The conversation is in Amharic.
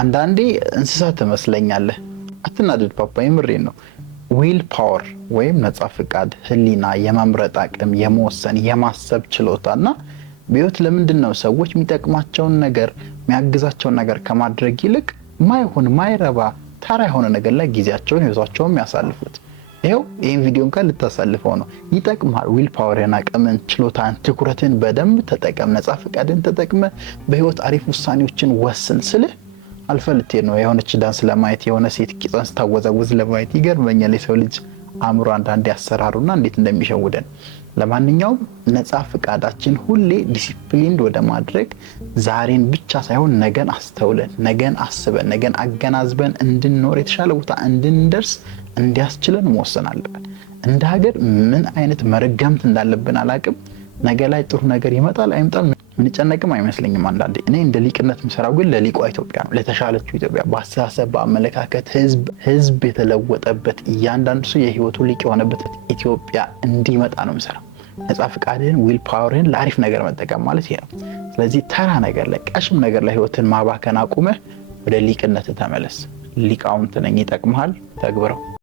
አንዳንዴ እንስሳት ትመስለኛለህ። አትናደድ ፓፓ፣ የምሬን ነው። ዊል ፓወር ወይም ነፃ ፍቃድ፣ ህሊና፣ የመምረጥ አቅም፣ የመወሰን የማሰብ ችሎታና በህይወት ለምንድነው ሰዎች የሚጠቅማቸውን ነገር የሚያግዛቸውን ነገር ከማድረግ ይልቅ ማይሆን ማይረባ ተራ የሆነ ነገር ላይ ጊዜያቸውን ህይወታቸውን ያሳልፉት? ይሄው ይሄን ቪዲዮን ካል ልታሳልፈው ነው። ይጠቅማል። ዊል ፓወርን፣ አቅምን፣ ችሎታን፣ ትኩረትን በደንብ ተጠቀም። ነፃ ፍቃድን ተጠቅመ በህይወት አሪፍ ውሳኔዎችን ወስን ስልህ አልፈልቴ ነው የሆነች ዳንስ ለማየት የሆነ ሴት ቂጧን ስታወዛውዝ ለማየት ይገርመኛል። የሰው ልጅ አእምሮ አንዳንዴ ያሰራሩና እንዴት እንደሚሸውደን። ለማንኛውም ነፃ ፍቃዳችን ሁሌ ዲሲፕሊንድ ወደ ማድረግ ዛሬን ብቻ ሳይሆን ነገን አስተውለን፣ ነገን አስበን፣ ነገን አገናዝበን እንድንኖር የተሻለ ቦታ እንድንደርስ እንዲያስችለን መወሰን አለብን። እንደ ሀገር ምን አይነት መርገምት እንዳለብን አላቅም። ነገ ላይ ጥሩ ነገር ይመጣል አይመጣም ምንጨነቅም አይመስለኝም። አንዳንዴ እኔ እንደ ሊቅነት የምሰራው ግን ለሊቋ ኢትዮጵያ ነው፣ ለተሻለችው ኢትዮጵያ፣ በአስተሳሰብ በአመለካከት ህዝብ የተለወጠበት እያንዳንዱ ሰው የህይወቱ ሊቅ የሆነበት ኢትዮጵያ እንዲመጣ ነው የምሰራው። ነፃ ፍቃድህን ዊል ፓወርህን ለአሪፍ ነገር መጠቀም ማለት ይሄ ነው። ስለዚህ ተራ ነገር ላይ ቀሽም ነገር ላይ ህይወትን ማባከን አቁመህ ወደ ሊቅነት ተመለስ። ሊቃውንት ነኝ፣ ይጠቅምሃል፣ ተግብረው።